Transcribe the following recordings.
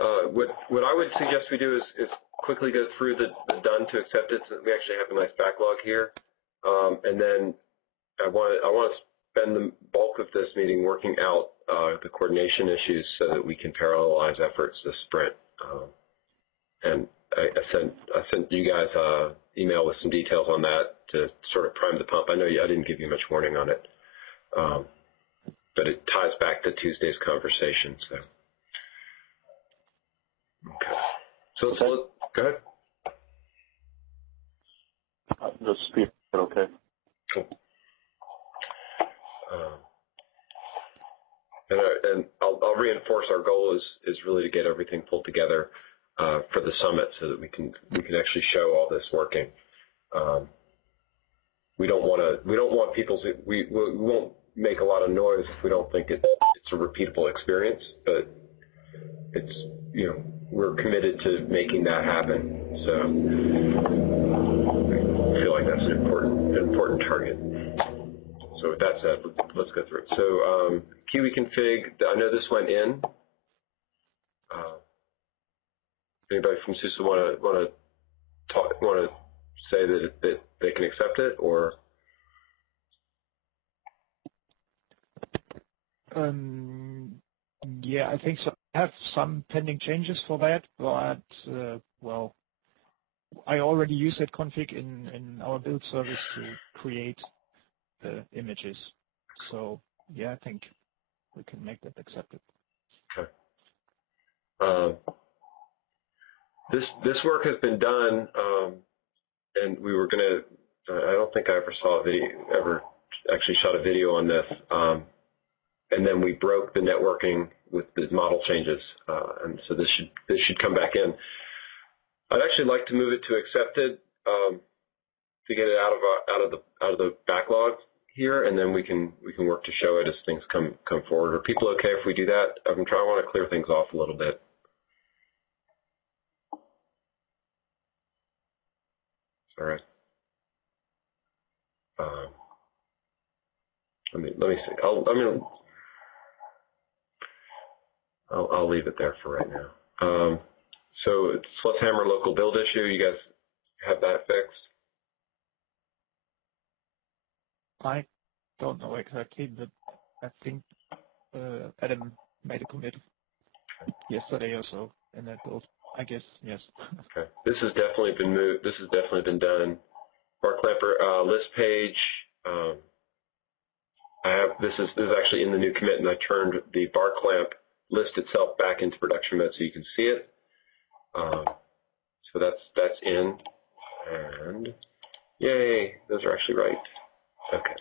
What I would suggest we do is quickly go through the done to accept it, so we actually have a nice backlog here, and then I want to spend the bulk of this meeting working out the coordination issues so that we can parallelize efforts this sprint. And I sent you guys an email with some details on that to sort of prime the pump. I know I didn't give you much warning on it, but it ties back to Tuesday's conversation. So, okay. So go ahead. The speaker, okay. Cool. And I'll reinforce our goal is really to get everything pulled together for the summit so that we can actually show all this working. We don't want people to, we won't make a lot of noise if we don't think it's a repeatable experience, but it's, we're committed to making that happen. So I feel like that's an important target. So with that said, let's go through it. So Kiwi config, I know this went in. Anybody from SUSE want to say that they can accept it, or? Yeah, I think so. I have some pending changes for that, but well, I already use that config in our build service to create the images. So yeah, I think we can make that accepted. Okay. This work has been done, and we were going to. I don't think I ever saw a video, ever actually shot a video on this. And then we broke the networking with the model changes, and so this should come back in. I'd actually like to move it to accepted to get it out of the backlog here, and then we can work to show it as things come forward. Are people okay if we do that? I want to clear things off a little bit. All right. Let me see. I'll leave it there for right now. So it's Sledgehammer local build issue. You guys have that fixed? I don't know exactly, but I think Adam made a commit yesterday or so in that build. I guess yes. Okay. This has definitely been moved. This has definitely been done. Bar clamper list page. This is actually in the new commit, and I turned the bar clamp list itself back into production mode so you can see it. So that's in, and yay, those are actually right. Okay.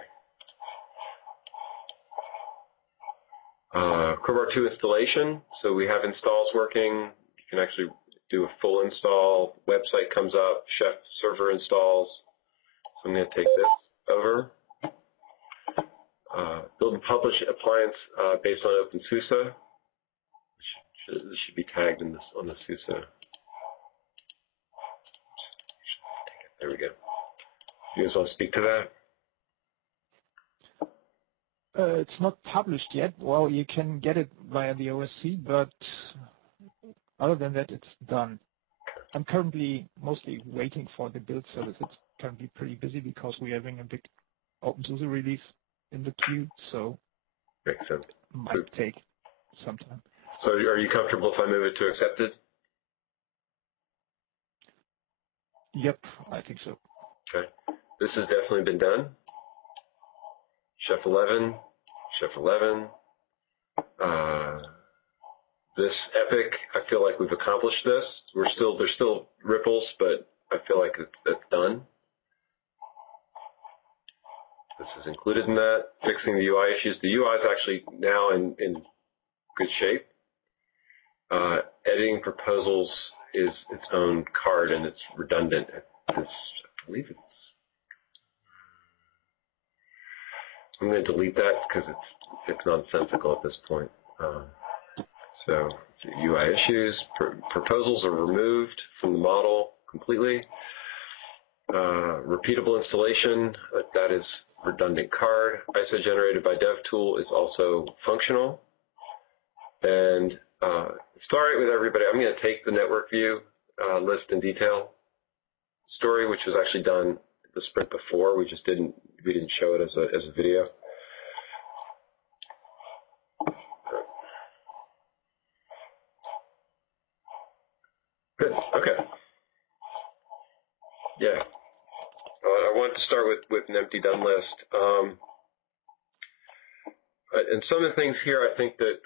Crowbar 2 installation. So we have installs working. You can actually do a full install. Website comes up. Chef server installs. So I'm going to take this over. Build and publish appliance based on OpenSUSE. This should be tagged in on the SUSE. There we go. You guys want to speak to that? It's not published yet. Well, you can get it via the OSC, but other than that, it's done. I'm currently mostly waiting for the build service. It's currently pretty busy because we're having a big OpenSUSE release in the queue, so makes sense. It might take some time. So are you comfortable if I move it to accepted? Yep, I think so. Okay. This has definitely been done. Chef 11, Chef 11. This epic, I feel like we've accomplished this. There's still ripples, but I feel like it's done. This is included in that. Fixing the UI issues. The UI is actually now in good shape. Editing proposals is its own card, and it's redundant. I believe it's. I'm going to delete that because it's nonsensical at this point. So UI issues, proposals are removed from the model completely. Repeatable installation, that is redundant card. ISO generated by DevTool is also functional. And Start with everybody. I'm going to take the network view list and detail story, which was actually done the sprint before. We didn't show it as a video. Good. Okay. Yeah. I want to start with an empty done list. And some of the things here I think that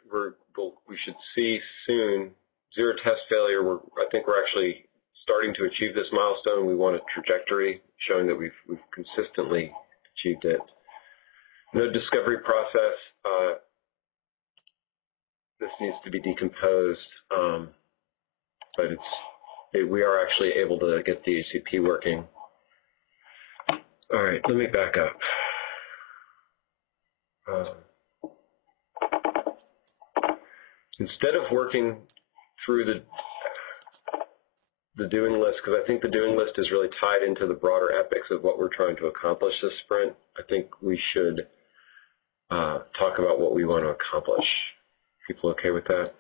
we should see soon. Zero test failure, I think we're actually starting to achieve this milestone. We want a trajectory showing that we've consistently achieved it. No discovery process. This needs to be decomposed, but we are actually able to get the ACP working. All right, let me back up. Instead of working through the doing list, because I think the doing list is really tied into the broader epics of what we're trying to accomplish this sprint, I think we should talk about what we want to accomplish. People okay with that?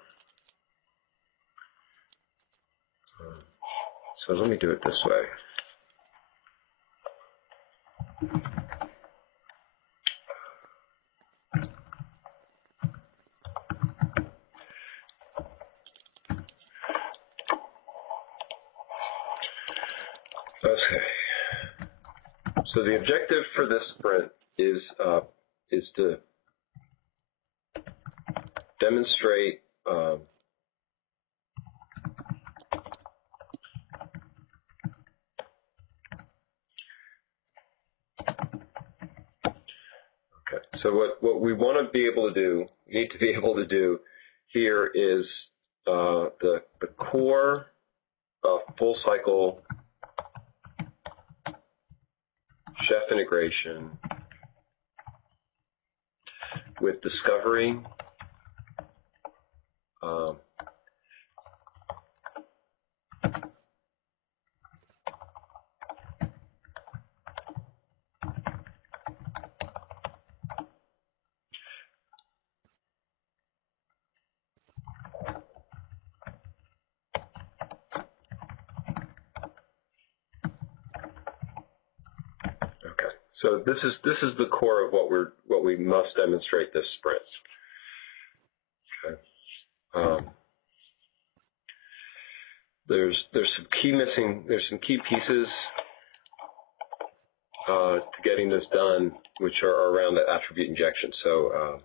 So let me do it this way. Okay. So the objective for this sprint is to demonstrate okay. So what we want to be able to do, need to be able to do here is the core full cycle chef integration with discovery, so this is the core of what we must demonstrate this sprint. Okay. There's some key pieces to getting this done, which are around the attribute injection. So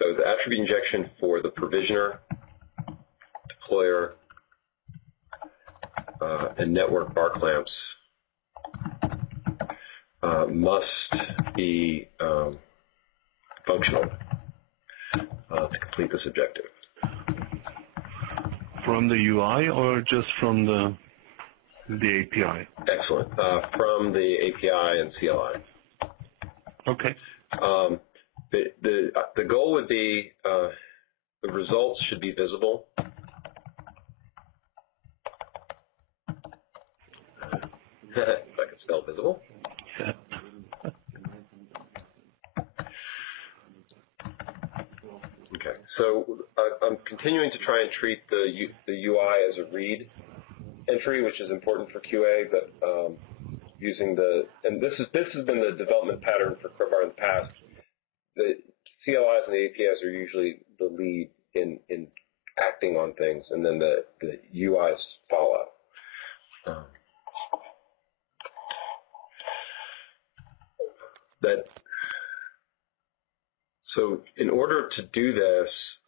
the attribute injection for the provisioner, deployer, and network bar clamps must be functional to complete this objective. From the UI or just from the API? Excellent. From the API and CLI. Okay. The goal would be the results should be visible. If I can spell visible. Okay, so I'm continuing to try and treat the UI as a read entry, which is important for QA, but using and this has been the development pattern for Crowbar in the past. The CLIs and the APIs are usually the lead in acting on things, and then the UIs follow. So in order to do this,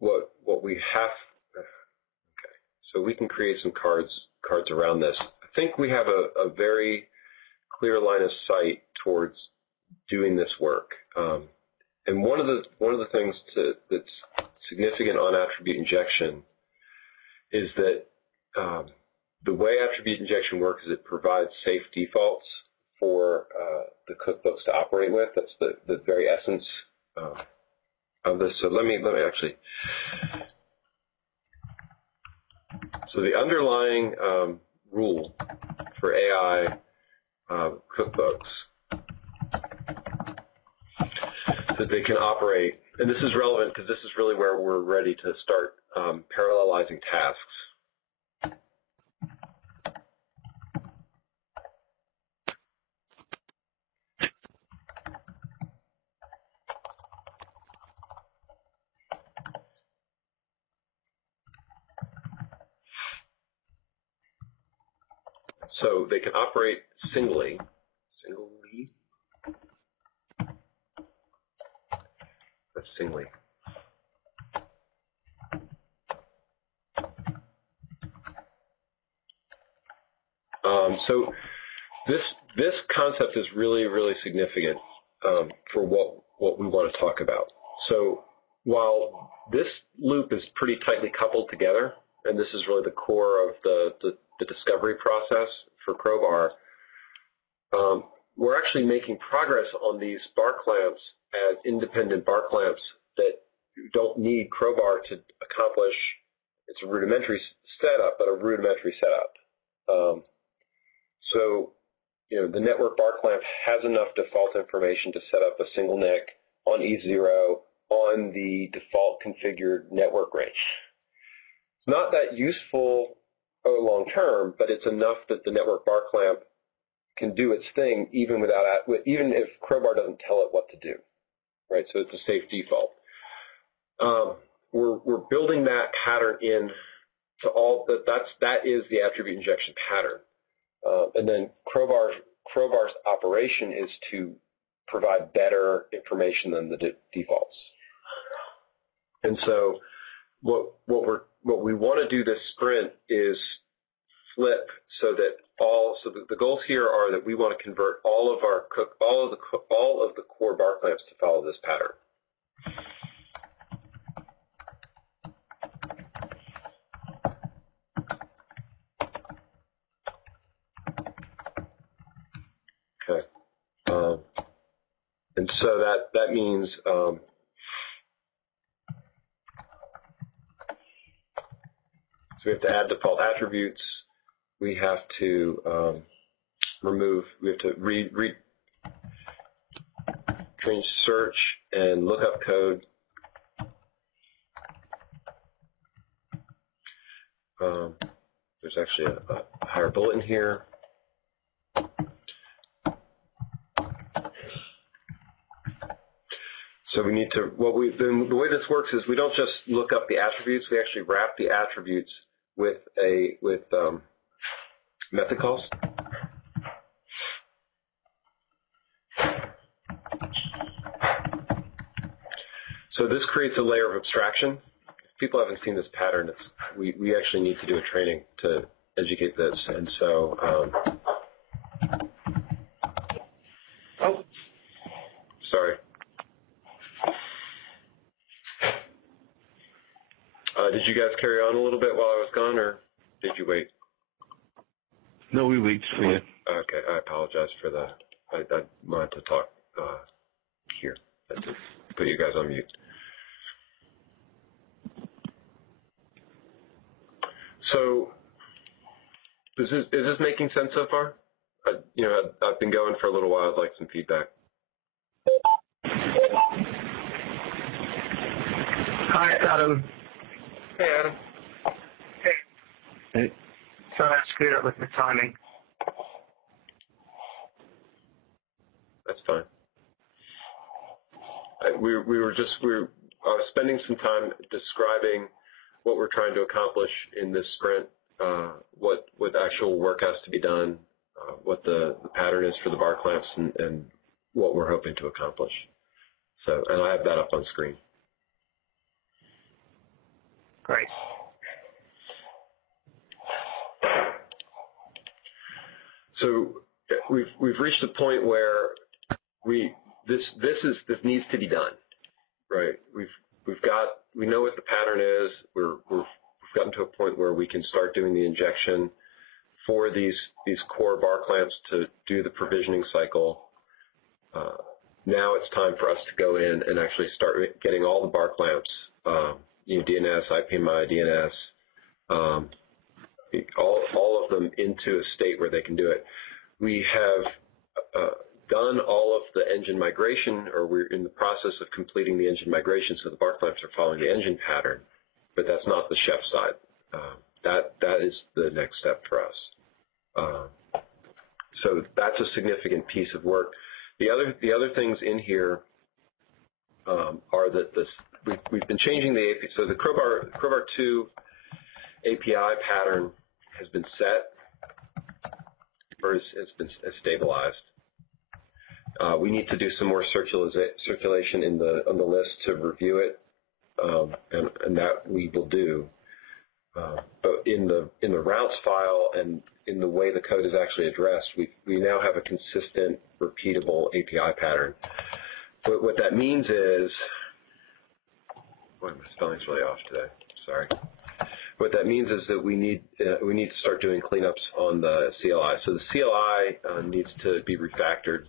what we have, okay, so we can create some cards around this. I think we have a very clear line of sight towards doing this work. And one of the things that's significant on attribute injection is that the way attribute injection works is it provides safe defaults for the cookbooks to operate with. That's the very essence of this. So let me actually. So the underlying rule for AI cookbooks that they can operate. And this is relevant because this is really where we're ready to start parallelizing tasks. So they can operate singly. That's singly. So this concept is really, really significant for what we want to talk about. So while this loop is pretty tightly coupled together, and this is really the core of the discovery process for Crowbar, we're actually making progress on these bar clamps as independent bar clamps that don't need Crowbar to accomplish. It's a rudimentary setup, but a rudimentary setup. So, you know, the network bar clamp has enough default information to set up a single NIC on E0 on the default configured network range. It's not that useful long term, but it's enough that the network bar clamp can do its thing even if Crowbar doesn't tell it what to do, right? So it's a safe default. We're building that pattern in to all that is the attribute injection pattern. And then Crowbar's operation is to provide better information than the defaults. And so what we want to do this sprint is flip so that the goals here are that we want to convert all of the core bar clamps to follow this pattern. Okay. And so that means so we have to add default attributes. We have to change search and lookup code. There's actually a higher bulletin here. So we need to, the way this works is we don't just look up the attributes, we actually wrap the attributes with method calls. So this creates a layer of abstraction. If people haven't seen this pattern, we actually need to do a training to educate this. And so, oh, sorry. Did you guys carry on a little bit while I was gone, or did you wait? No, we wait for you. Okay, I apologize for that. I wanted to talk here. I had to put you guys on mute. So, is this making sense so far? I've been going for a little while. I'd like some feedback. Hi, Adam. Hey, Adam. Hey. Hey. Sorry, I screwed up with the timing. That's fine. I was spending some time describing what we're trying to accomplish in this sprint, what actual work has to be done, what the pattern is for the bar clamps, and what we're hoping to accomplish. So, and I have that up on screen. Great. So we've reached a point where this needs to be done, right? We know what the pattern is. We've gotten to a point where we can start doing the injection for these core bar clamps to do the provisioning cycle. Now it's time for us to go in and actually start getting all the bar clamps, DNS, IPMI, DNS, all of them into a state where they can do it. we have done all of the engine migration, or we're in the process of completing the engine migration, so the bar clamps are following the engine pattern, but that's not the chef side. That is the next step for us. So that's a significant piece of work. The other things in here are that we've been changing the API. So the Crowbar 2 API pattern has been set, or has been stabilized. We need to do some more circulation on the list to review it, and that we will do. But in the routes file and in the way the code is actually addressed, we now have a consistent, repeatable API pattern. But what that means is, boy, my spelling's really off today. Sorry. What that means is that we need to start doing cleanups on the CLI. So the CLI needs to be refactored.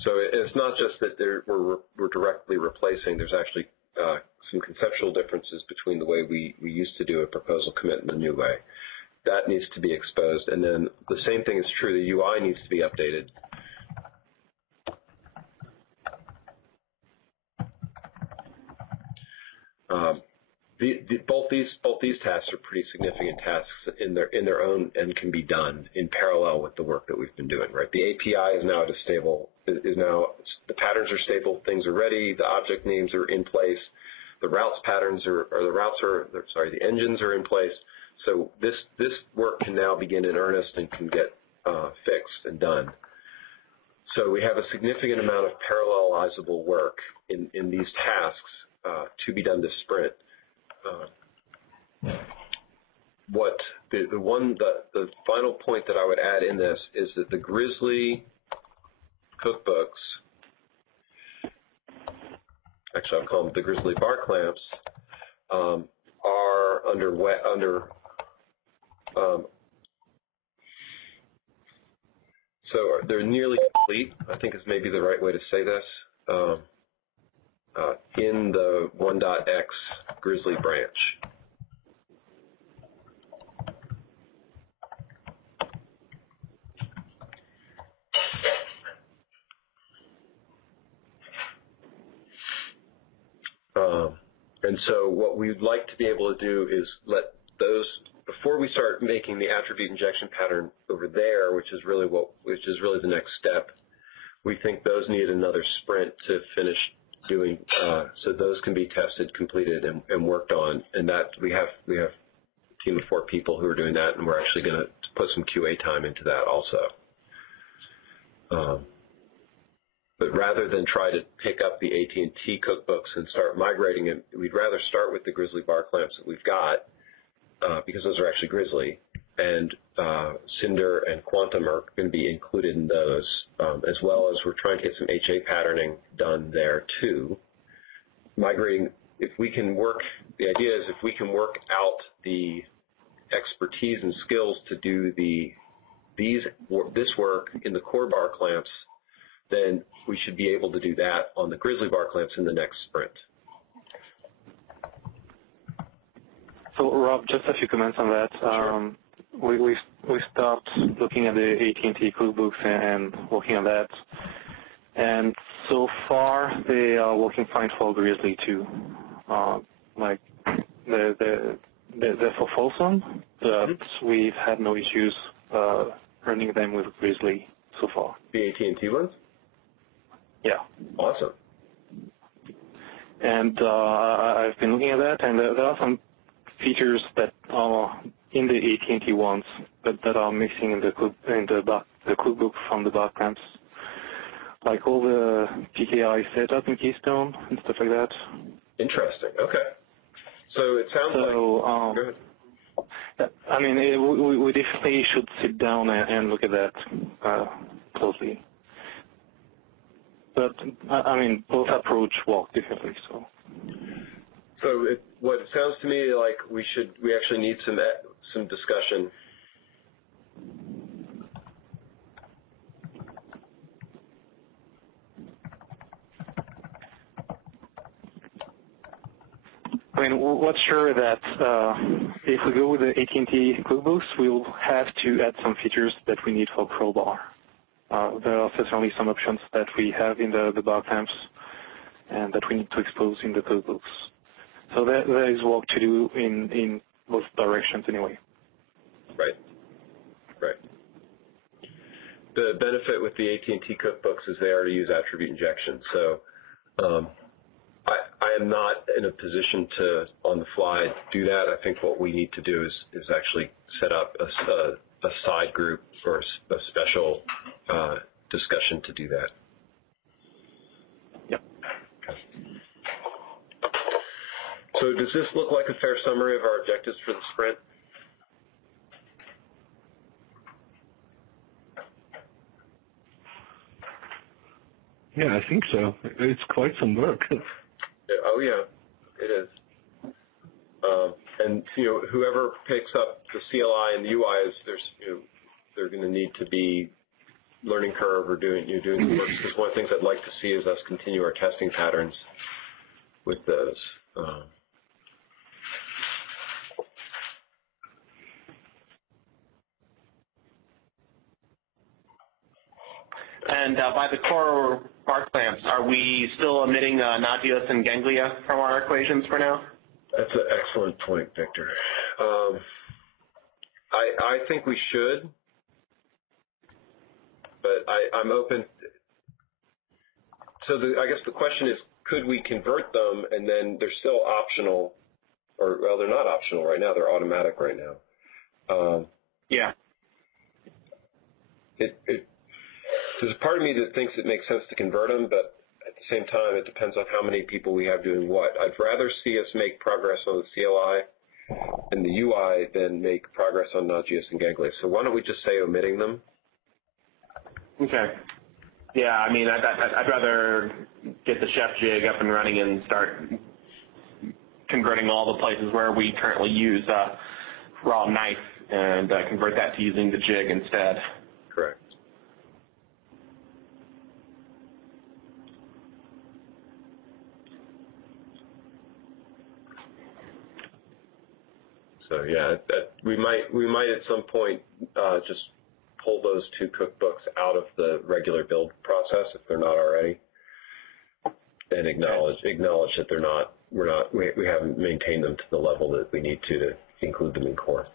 So it's not just that we're directly replacing. There's actually some conceptual differences between the way we used to do a proposal commit and the new way. That needs to be exposed. And then the same thing is true. The UI needs to be updated. Both these tasks are pretty significant tasks in their own and can be done in parallel with the work that we've been doing. Right, the API is now at a stable. The patterns are stable. Things are ready. The object names are in place. The routes patterns the engines are in place. So this work can now begin in earnest and can get fixed and done. So we have a significant amount of parallelizable work in these tasks to be done this sprint. The final point that I would add in this is that the Grizzly cookbooks, actually I'll call them the Grizzly bar clamps, are so they're nearly complete, I think is maybe the right way to say this, in the 1.x Grizzly branch. And so what we'd like to be able to do is let those, before we start making the attribute injection pattern over there, which is really the next step, we think those need another sprint to finish doing, so those can be tested, completed, and worked on. And that we have a team of 4 people who are doing that, and we're actually going to put some QA time into that also. But rather than try to pick up the AT&T cookbooks and start migrating it, we'd rather start with the Grizzly bar clamps that we've got, because those are actually Grizzly, and Cinder and Quantum are going to be included in those, as well as we're trying to get some HA patterning done there too. Migrating, if we can work, the idea is if we can work out the expertise and skills to do this work in the core bar clamps, then we should be able to do that on the Grizzly bar clamps in the next sprint. So, Rob, just a few comments on that. Sure. We stopped looking at the AT&T cookbooks and working on that, and so far they are working fine for Grizzly too. Like they're for Folsom, but we've had no issues running them with Grizzly so far. The AT&T ones? Yeah. Awesome. And I've been looking at that, and there are some features that are in the AT&T ones that are missing in the cookbook from the bar clamps, like all the PKI setup in Keystone and stuff like that. Interesting. Okay. So it sounds like. Go ahead. I mean, we definitely should sit down and look at that closely. But I mean, both approach work differently. So what it sounds to me like we actually need some discussion. I mean, what's sure that if we go with the AT&T cookbooks, we'll have to add some features that we need for Crowbar. There are certainly some options that we have in the bar temps and that we need to expose in the cookbooks. So there is work to do in both directions anyway. Right. Right. The benefit with the AT&T cookbooks is they already use attribute injection. So I am not in a position to, on the fly, do that. I think what we need to do is actually set up a side group or a special discussion to do that. Yep. Okay. So does this look like a fair summary of our objectives for the sprint? Yeah, I think so. It's quite some work. Oh yeah, it is. And whoever picks up the CLI and the UI, they're going to need to be learning curve or doing the work. Because one of the things I'd like to see is us continue our testing patterns with those. And by the core bar clamps, are we still omitting nodules and ganglia from our equations for now? That's an excellent point, Victor. I think we should, but I'm open. So I guess the question is, could we convert them and then they're still optional, or well, they're not optional right now. They're automatic right now. Yeah. There's a part of me that thinks it makes sense to convert them, but at the same time, it depends on how many people we have doing what. I'd rather see us make progress on the CLI and the UI than make progress on Node.js and Ganglia. So why don't we just say omitting them? Okay. Yeah, I mean, I'd rather get the chef jig up and running and start converting all the places where we currently use raw knife and convert that to using the jig instead. Correct. So yeah, we might at some point just pull those two cookbooks out of the regular build process if they're not already, and acknowledge that they're not. We haven't maintained them to the level that we need to include them in core.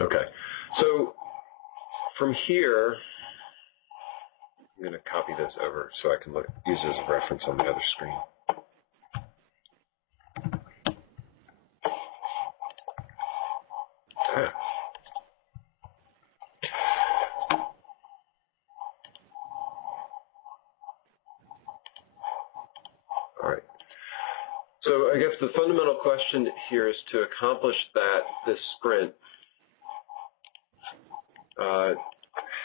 Okay, so from here, I'm going to copy this over so I can use it as a reference on the other screen. Ah. All right. So I guess the fundamental question here is to accomplish this sprint.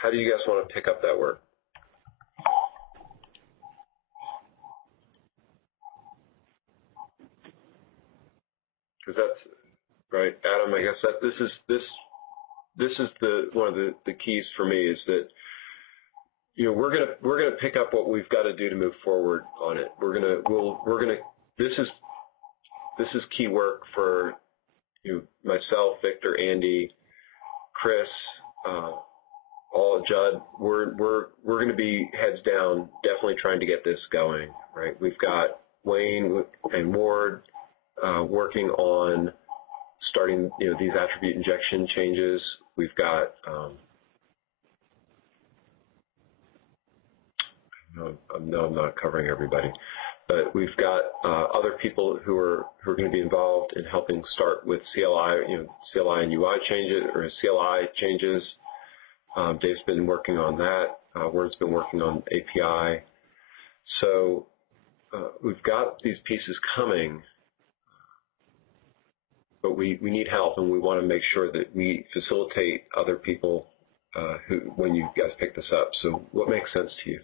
How do you guys want to pick up that work? Because that's right, Adam. I guess that this is one of the keys for me is that we're gonna pick up what we've got to do to move forward on it. This is key work for myself, Victor, Andy, Chris. Judd, we're going to be heads down, definitely trying to get this going. Right, we've got Wayne and Ward working on starting these attribute injection changes. We've got no, I'm not covering everybody, but we've got other people who are going to be involved in helping start with CLI, CLI and UI changes or CLI changes. Dave's been working on that. Word's been working on API. So we've got these pieces coming, but we need help, and we want to make sure that we facilitate other people when you guys pick this up. So what makes sense to you?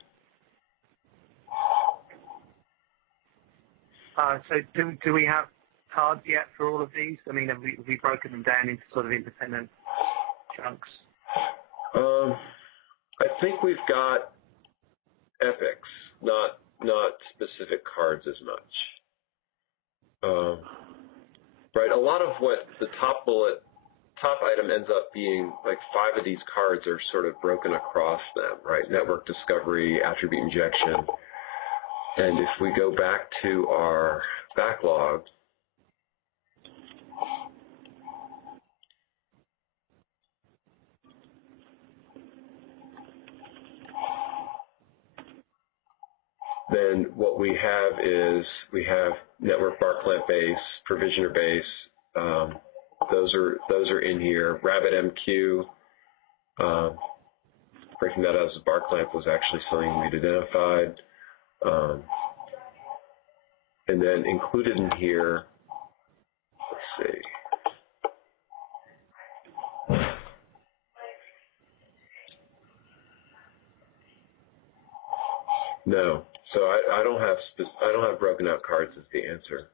So do we have cards yet for all of these? I mean, have we broken them down into sort of independent chunks? I think we've got epics, not specific cards as much. Right, a lot of what the top item ends up being, like 5 of these cards are sort of broken across them, right? Network discovery, attribute injection. And if we go back to our backlog, then what we have is we have network bar clamp base, provisioner base. Those are in here. Rabbit MQ, breaking that out as a bar clamp was actually something we'd identified. And then included in here, let's see. No, so I don't have broken out cards as the answer.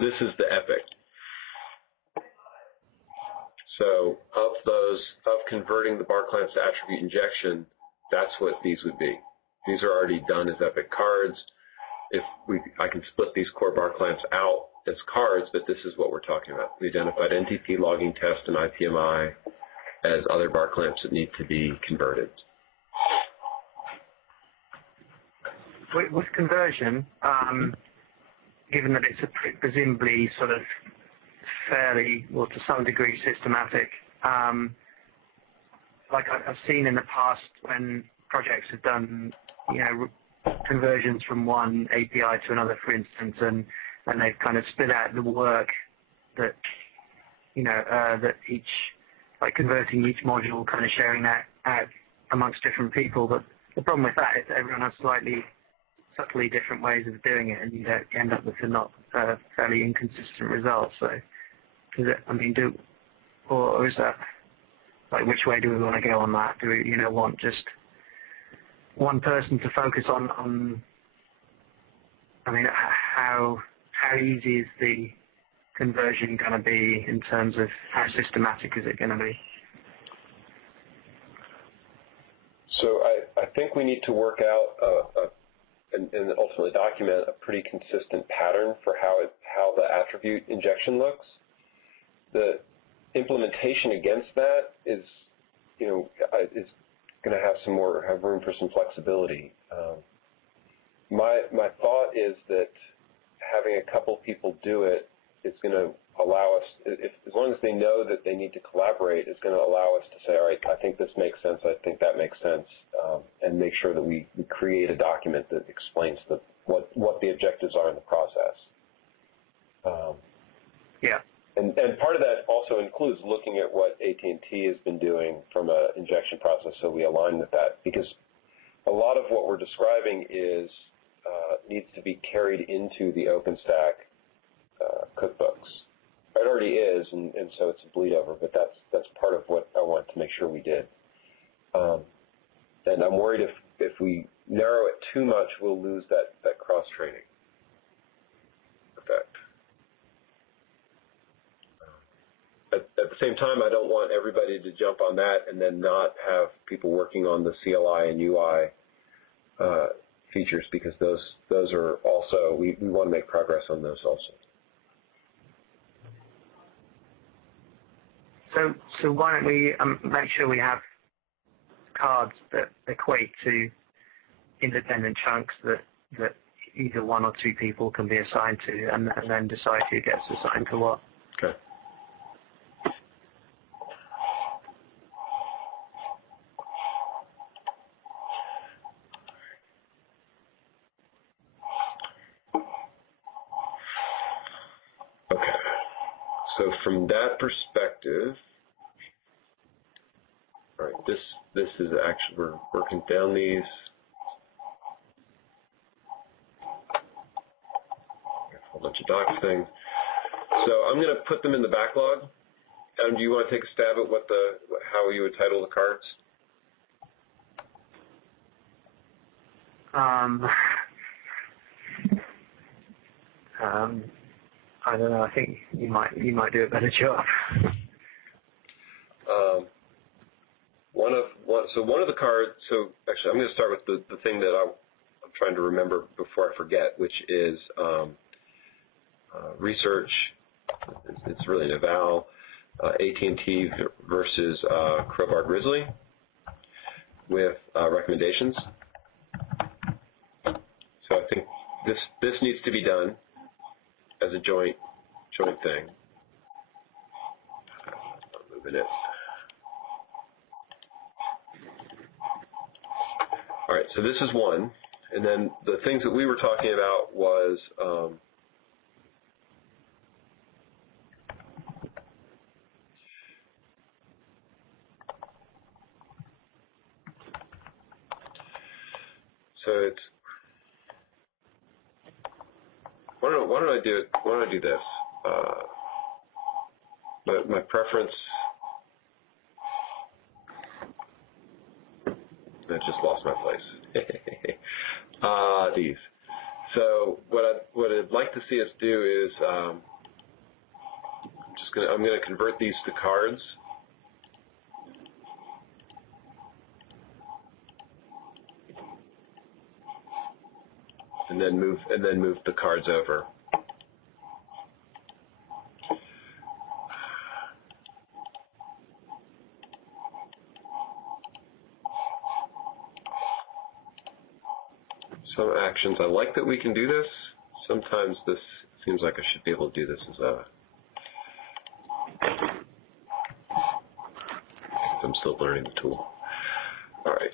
This is the epic. So of converting the bar clamps to attribute injection, that's what these would be. These are already done as epic cards. I can split these core bar clamps out as cards, but this is what we're talking about. We identified NTP, logging test, and IPMI as other bar clamps that need to be converted. With conversion, given that it's presumably sort of fairly, well, to some degree, systematic, like I've seen in the past when projects have done, conversions from one API to another, for instance, and they've kind of spit out the work that, that each, like converting each module, kind of sharing that out amongst different people. But the problem with that is that everyone has subtly different ways of doing it, and you end up with fairly inconsistent results. So, is it? I mean, or is that, like, which way do we want to go on that? Do we, want just one person to focus on? I mean, how easy is the conversion going to be in terms of how systematic is it going to be? So I think we need to work out and ultimately document a pretty consistent pattern for how the attribute injection looks. The implementation against that is going to have room for some flexibility. My thought is that having a couple people do it is going to allow us, as long as they know that they need to collaborate, it's going to allow us to say, all right, I think this makes sense, I think that makes sense, and make sure that we create a document that explains what the objectives are in the process. Yeah. And part of that also includes looking at what AT&T has been doing from an injection process, so we align with that, because a lot of what we're describing needs to be carried into the OpenStack cookbooks. It already is, and so it's a bleed over, but that's part of what I want to make sure we did. And I'm worried if we narrow it too much, we'll lose that cross-training effect. At the same time, I don't want everybody to jump on that and then not have people working on the CLI and UI features, because those are also, we want to make progress on those also. So why don't we make sure we have cards that equate to independent chunks that either one or two people can be assigned to, and then decide who gets assigned to what. Okay. Okay. So from that perspective, all right, this is actually, we're working down these. A whole bunch of docs things. So I'm going to put them in the backlog. Adam, do you want to take a stab at how you would title the cards? I don't know. I think you might do a better job. One of the cards. So actually, I'm going to start with the thing that I'm trying to remember before I forget, which is research. It's really an eval. AT&T versus Crowbar Grizzly with recommendations. So I think this needs to be done as a joint thing. Moving it. All right, so this is one, and then the things that we were talking about was so it's why don't I do it? Why don't I do this? My preference. I just lost my place. These. So what I'd like to see us do is I'm going to convert these to cards. And then move the cards over. Some actions, I like that we can do this. Sometimes this seems like I should be able to do this as I'm still learning the tool. All right.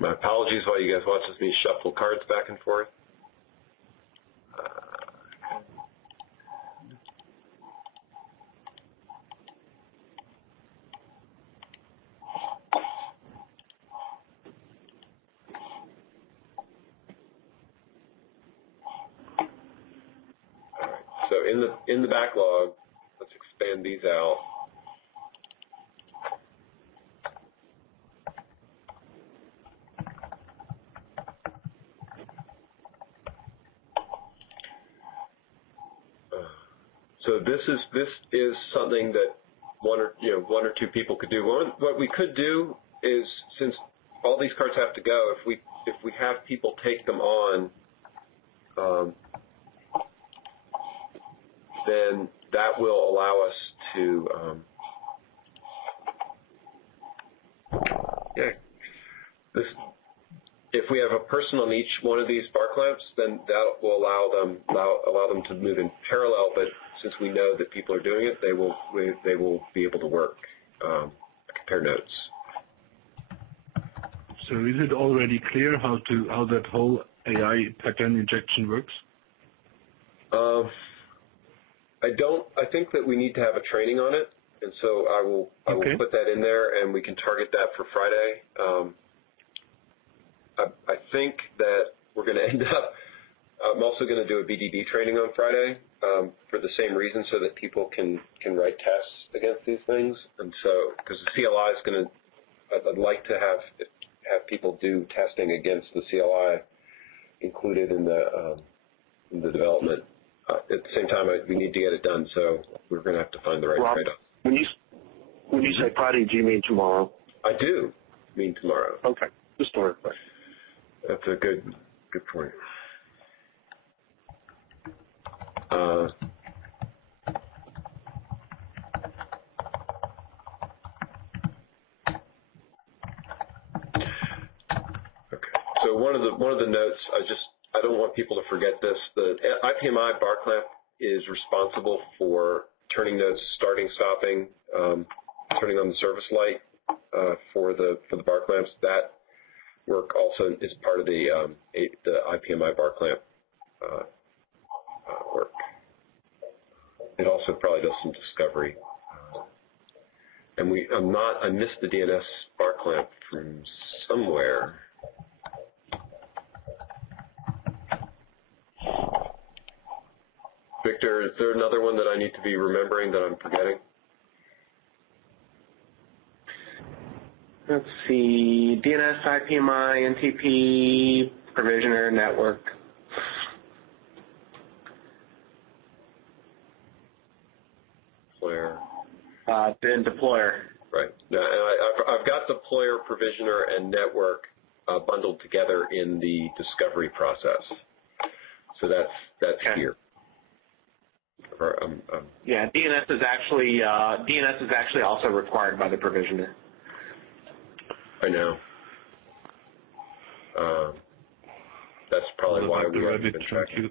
My apologies while you guys watch me shuffle cards back and forth. All right. So in the backlog, let's expand these out. So this is something that one or two people could do. What we could do is, since all these cards have to go, if we have people take them on, then that will allow us to if we have a person on each one of these bar clamps, then that will allow them to move in parallel. But since we know that people are doing it, they will be able to work, compare notes. So is it already clear how that whole AI pattern injection works? I think that we need to have a training on it, and so I will put that in there, and we can target that for Friday. I think that we're going to end up. I'm also going to do a BDD training on Friday for the same reason, so that people can write tests against these things. And so, because the CLI is going to, I'd like to have people do testing against the CLI included in the development. At the same time, we need to get it done, so we're going to have to find the right trade-off. When you say Friday, do you mean tomorrow? I do mean tomorrow. Okay, just clarify. That's a good point. Okay. So one of the notes, I don't want people to forget this. The IPMI bar clamp is responsible for turning notes, starting, stopping, turning on the service light for the bar clamps. That work also is part of the IPMI bar clamp work. It also probably does some discovery. And I missed the DNS bar clamp from somewhere. Victor, is there another one that I need to be remembering that I'm forgetting? Let's see, DNS, IPMI, NTP, provisioner, network. Deployer. Then deployer. Right. Now, I've got deployer, provisioner, and network bundled together in the discovery process. So that's Okay. here. Yeah, DNS is actually also required by the provisioner. I know. That's probably why we haven't been tracking.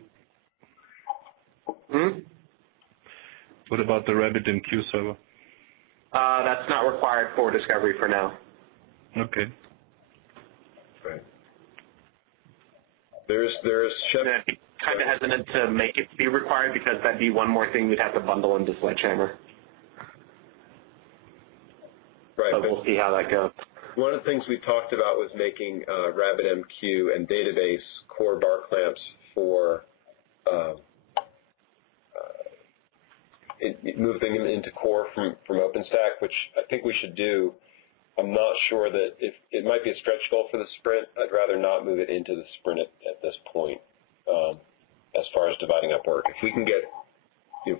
What about the RabbitMQ server? That's not required for discovery for now. Okay. Right. There's Chef. I'd be kind of hesitant to make it be required because that'd be one more thing we'd have to bundle into Sledgehammer. Right. So we'll see how that goes. One of the things we talked about was making RabbitMQ and database core bar clamps for moving them into core from OpenStack, which I think we should do. I'm not sure that if it might be a stretch goal for the sprint. I'd rather not move it into the sprint at this point as far as dividing up work. If we can get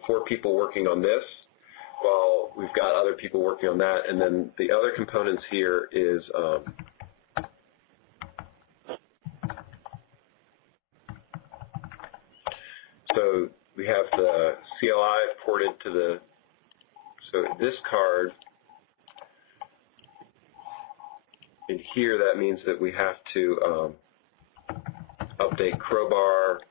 4 people working on this, while we've got other people working on that, and then the other components here is so we have the CLI ported to the, so this card, in here that means that we have to update Crowbar,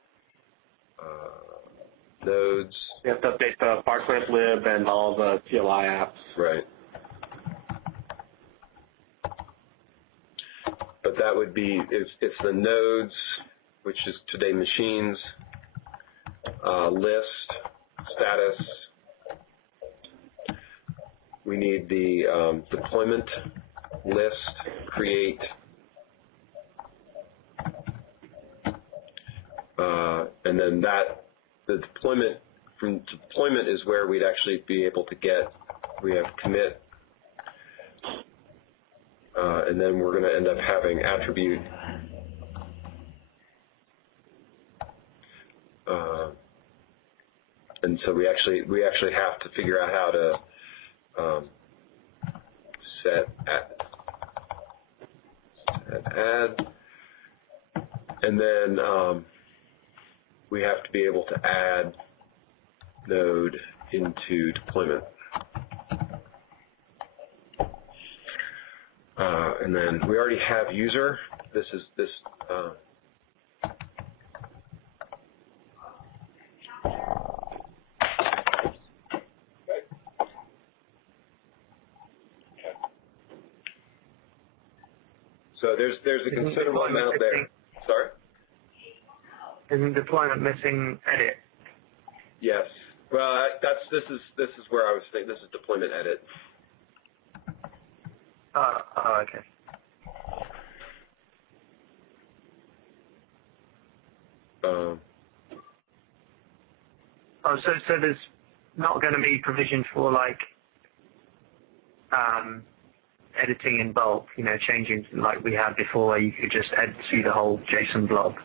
nodes. We have to update the barclamp lib and all the CLI apps. Right. But that would be, it's the nodes, which is today machines, list, status. We need the deployment list, create, and then the deployment, from deployment is where we'd actually be able to get, we have commit, and then we're going to end up having attribute, and so we actually have to figure out how to set add, and then we have to be able to add node into deployment. And then we already have user. This is this. So there's a considerable amount there. Sorry? Isn't deployment missing edit? Yes. Well, this is where I was thinking. This is deployment edit. Okay. So there's not going to be provision for like editing in bulk, changing like we had before, where you could just see the whole JSON blob.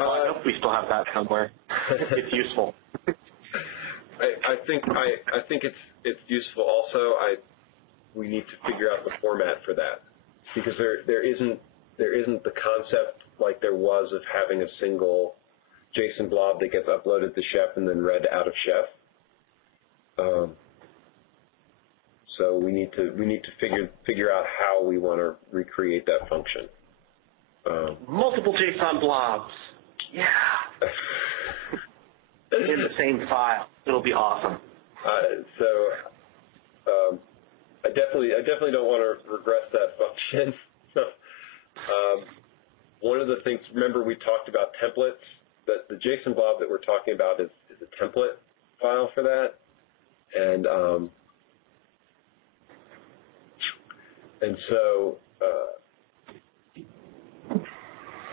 I hope we still have that somewhere. It's useful. I think it's useful. Also, we need to figure out the format for that, because there isn't the concept like there was of having a single JSON blob that gets uploaded to Chef and then read out of Chef. So we need to figure out how we want to recreate that function. Multiple JSON blobs. Yeah. In the same file. It'll be awesome. I definitely don't want to regress that function. One of the things, remember we talked about templates, that the JSON blob that we're talking about is a template file for that, and so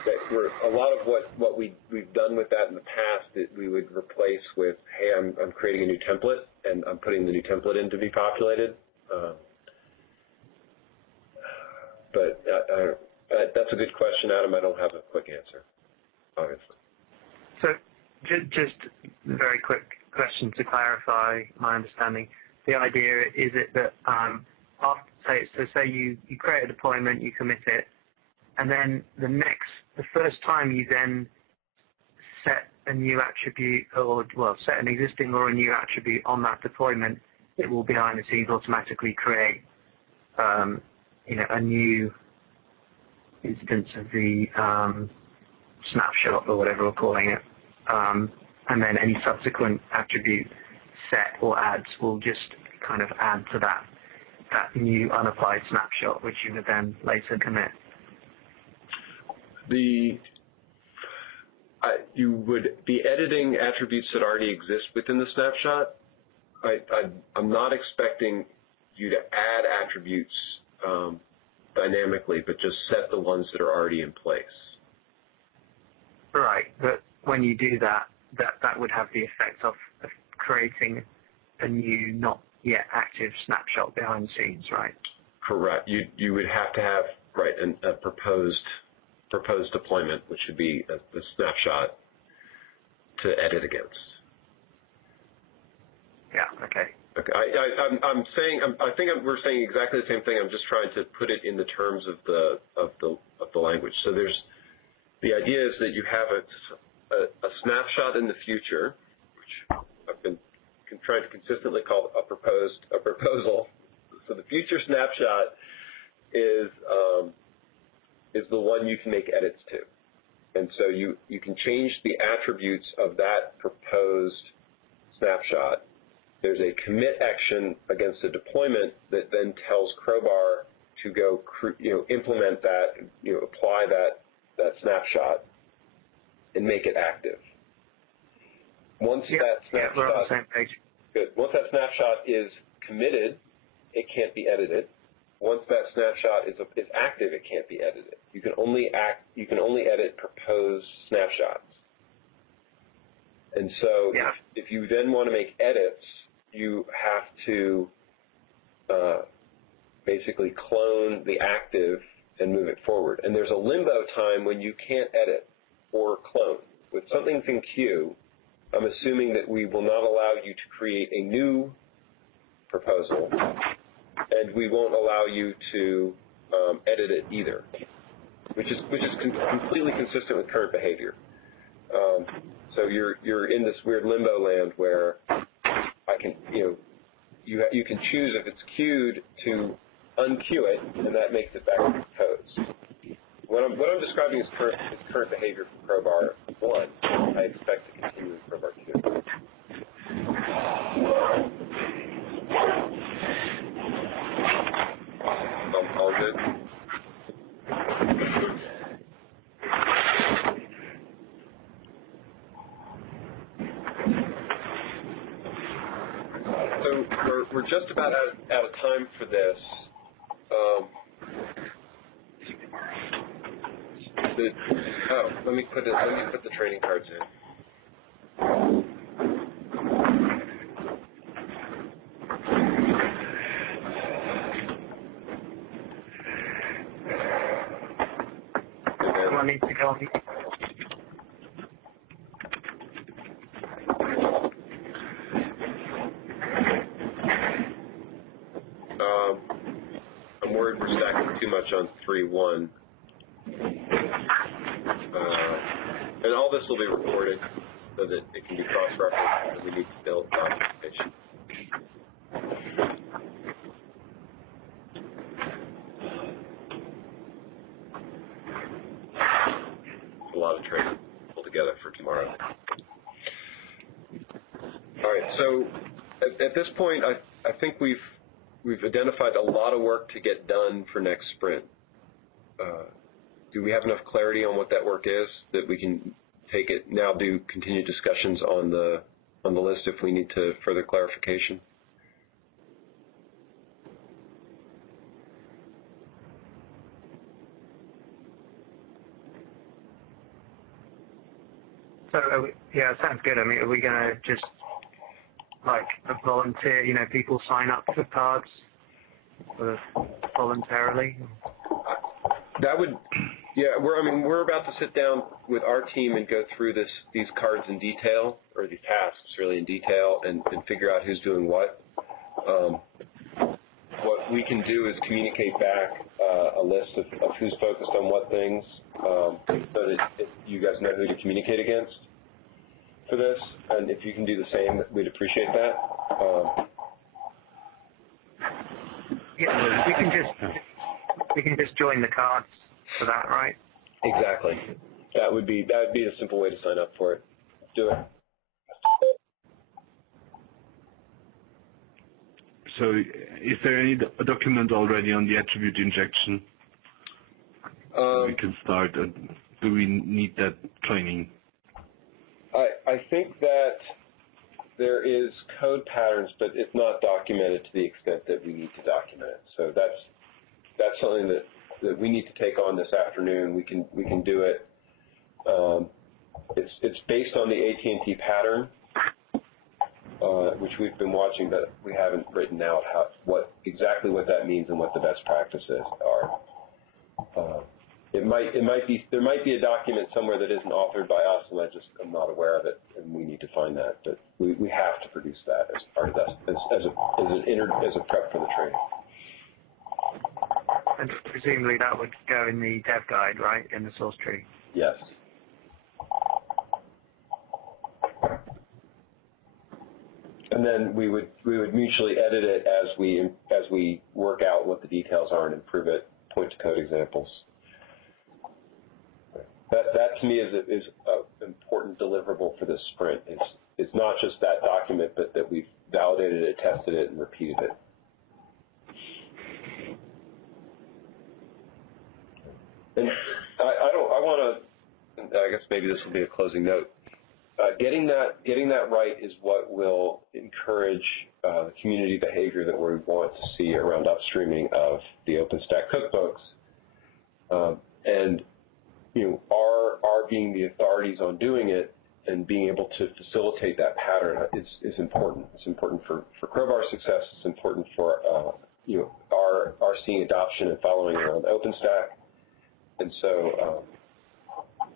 a lot of what we've done with that in the past, that we would replace with, hey, I'm creating a new template and I'm putting the new template in to be populated. But that's a good question, Adam. I don't have a quick answer, obviously. So just a very quick question to clarify my understanding. The idea is it that say you create a deployment, you commit it, and then the first time you then set a new attribute, or set an existing or a new attribute on that deployment, it will behind the scenes automatically create a new instance of the snapshot or whatever we're calling it, and then any subsequent attribute set or adds will just kind of add to that new unapplied snapshot, which you would then later commit. You would be editing attributes that already exist within the snapshot. I'm not expecting you to add attributes dynamically, but just set the ones that are already in place. Right, but when you do that would have the effect of creating a new, not yet active snapshot behind the scenes, right? Correct. You would have to have a proposed deployment, which would be a snapshot to edit against. Yeah. Okay. Okay. I think we're saying exactly the same thing. I'm just trying to put it in the terms of the language. So the idea is that you have a snapshot in the future, which I've been trying to consistently call a proposal. So the future snapshot is the one you can make edits to. And so you can change the attributes of that proposed snapshot. There's a commit action against the deployment that then tells Crowbar to go implement that, apply that snapshot and make it active. Once that snapshot, we're on the same page. Good. Once that snapshot is committed, it can't be edited. Once that snapshot is active, it can't be edited. You can only edit proposed snapshots. And so if you then want to make edits, you have to basically clone the active and move it forward. And there's a limbo time when you can't edit or clone. With something's in queue, I'm assuming that we will not allow you to create a new proposal, and we won't allow you to edit it either, which is completely consistent with current behavior. So you're in this weird limbo land where you can choose if it's queued to unqueue it, and that makes it back to proposed. What I'm describing is current behavior from Crowbar 1. I expect to continue with Crowbar 2. All good? So we're just about out of time for this. Let me put the training cards in. I need to go on. I'm worried we're stacking too much on 3.1. And all this will be recorded so that it can be cross-referenced and we need to build documentation. A lot of training pulled together for tomorrow. All right, so at this point, I think we've identified a lot of work to get done for next sprint. Do we have enough clarity on what that work is that we can take it now? Do continued discussions on the list if we need to further clarification? So, yeah, it sounds good. I mean, are we going to just, like, volunteer, people sign up for cards voluntarily? That would, yeah. We're about to sit down with our team and go through these cards in detail, or these tasks really in detail, and figure out who's doing what. What we can do is communicate back a list of who's focused on what things, so that you guys know who to communicate against for this. And if you can do the same, we'd appreciate that. Yeah, we can just join the cards for that, right? Exactly. That would be a simple way to sign up for it. Do it. So is there any document already on the attribute injection? We can start. Do we need that training? I think that there is code patterns, but it's not documented to the extent that we need to document it. So that's something that we need to take on this afternoon. We can do it. It's based on the AT&T pattern, which we've been watching, but we haven't written out exactly what that means and what the best practices are. There might be a document somewhere that isn't authored by us, and I'm not aware of it, and we need to find that. But we have to produce that as part of that, as a prep for the training. And presumably that would go in the dev guide, right, in the source tree? Yes. And then we would mutually edit it as we work out what the details are and improve it, point to code examples. That to me is an important deliverable for this sprint. It's not just that document, but that we've validated it, tested it, and repeated it. And I guess maybe this will be a closing note. Getting that right is what will encourage the community behavior that we want to see around upstreaming of the OpenStack cookbooks. And our being the authorities on doing it and being able to facilitate that pattern is important. It's important for Crowbar's success. It's important for our seeing adoption and following around OpenStack. And so,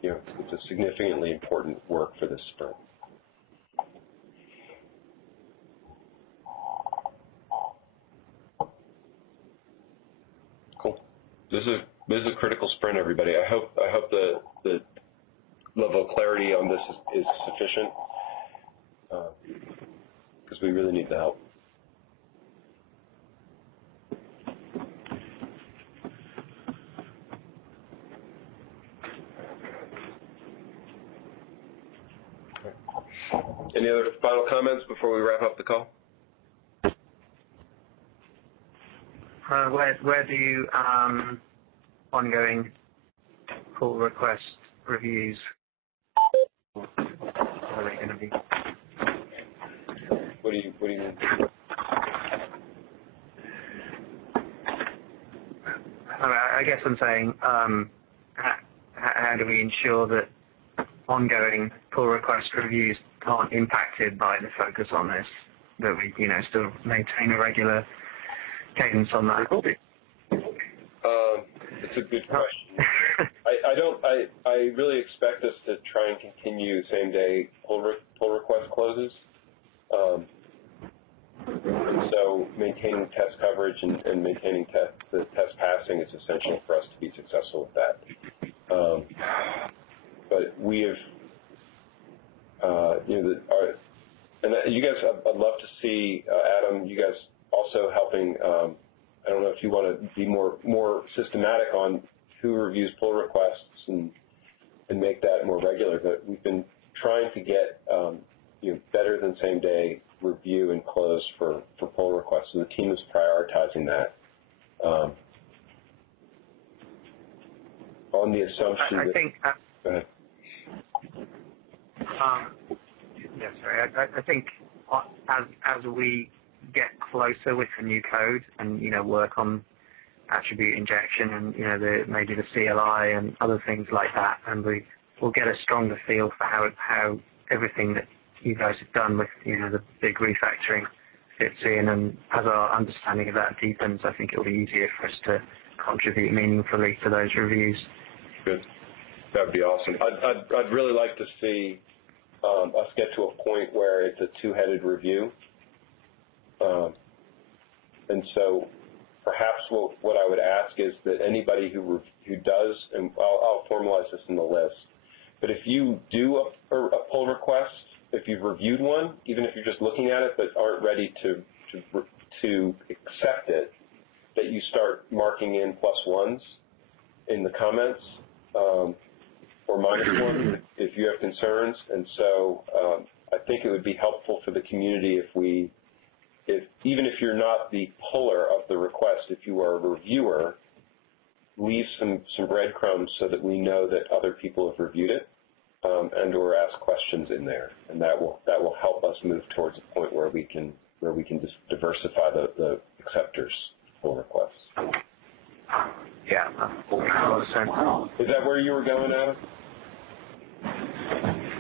it's a significantly important work for this sprint. Cool. This is a critical sprint, everybody. I hope the level of clarity on this is sufficient, because we really need the help. Any other final comments before we wrap up the call? Where do you ongoing pull request reviews are they going to be? What do you mean? I guess I'm saying, how do we ensure that ongoing pull request reviews aren't impacted by the focus on this, that we, still maintain a regular cadence on that? It's a good question. I really expect us to try and continue same-day pull request closes. And so maintaining test coverage and maintaining the test passing is essential for us to be successful with that. But we have, and you guys, I'd love to see, Adam, you guys also helping, I don't know if you want to be more systematic on who reviews pull requests and make that more regular, but we've been trying to get better than same-day review and close for pull requests, and the team is prioritizing that on the assumption I think, go ahead. Yes, sorry. I think as we get closer with the new code and work on attribute injection and maybe the CLI and other things like that, and we we'll get a stronger feel for how everything that you guys have done with the big refactoring fits in, and as our understanding of that deepens, I think it'll be easier for us to contribute meaningfully to those reviews. Good. That would be awesome. I'd really like to see us get to a point where it's a two-headed review. And so perhaps what I would ask is that anybody who does, and I'll formalize this in the list, but if you do a pull request, if you've reviewed one, even if you're just looking at it but aren't ready to accept it, that you start marking in +1s in the comments, or -1s if you have concerns. And so I think it would be helpful for the community if even if you're not the puller of the request, if you are a reviewer, leave some breadcrumbs so that we know that other people have reviewed it, and or ask questions in there, and that will help us move towards a point where we can just diversify the acceptors pull requests. Yeah, that makes a lot of sense. Is that where you were going, Adam?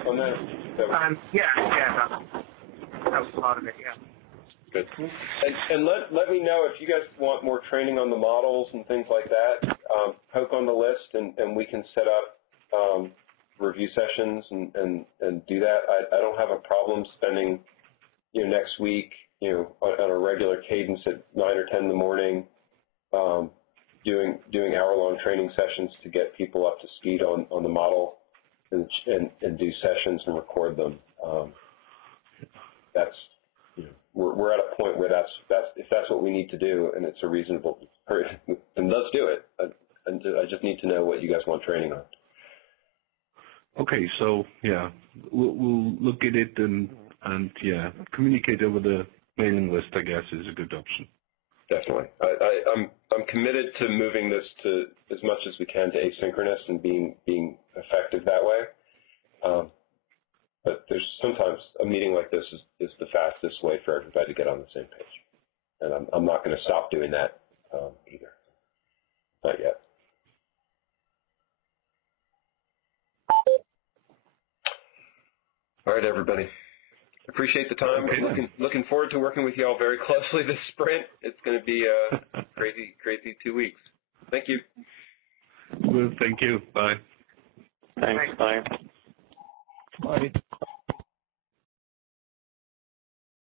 On that? Yeah, that was part of it. Yeah. Good. And let me know if you guys want more training on the models and things like that. Poke on the list, and we can set up review sessions and do that. I don't have a problem spending next week on a regular cadence at 9 or 10 in the morning doing hour-long training sessions to get people up to speed on the model and do sessions and record them. We're at a point where if that's what we need to do, and it's a reasonable, and let's do it. I just need to know what you guys want training on. Okay, so yeah, we'll look at it and yeah, communicate over the mailing list, I guess, is a good option. Definitely. I'm committed to moving this to as much as we can to asynchronous and being effective that way. But there's sometimes a meeting like this is the fastest way for everybody to get on the same page. And I'm not going to stop doing that either. Not yet. All right, everybody. Appreciate the time. Okay. Looking forward to working with you all very closely this sprint. It's going to be a crazy 2 weeks. Thank you. Well, thank you. Bye. Thanks. Bye. Bye.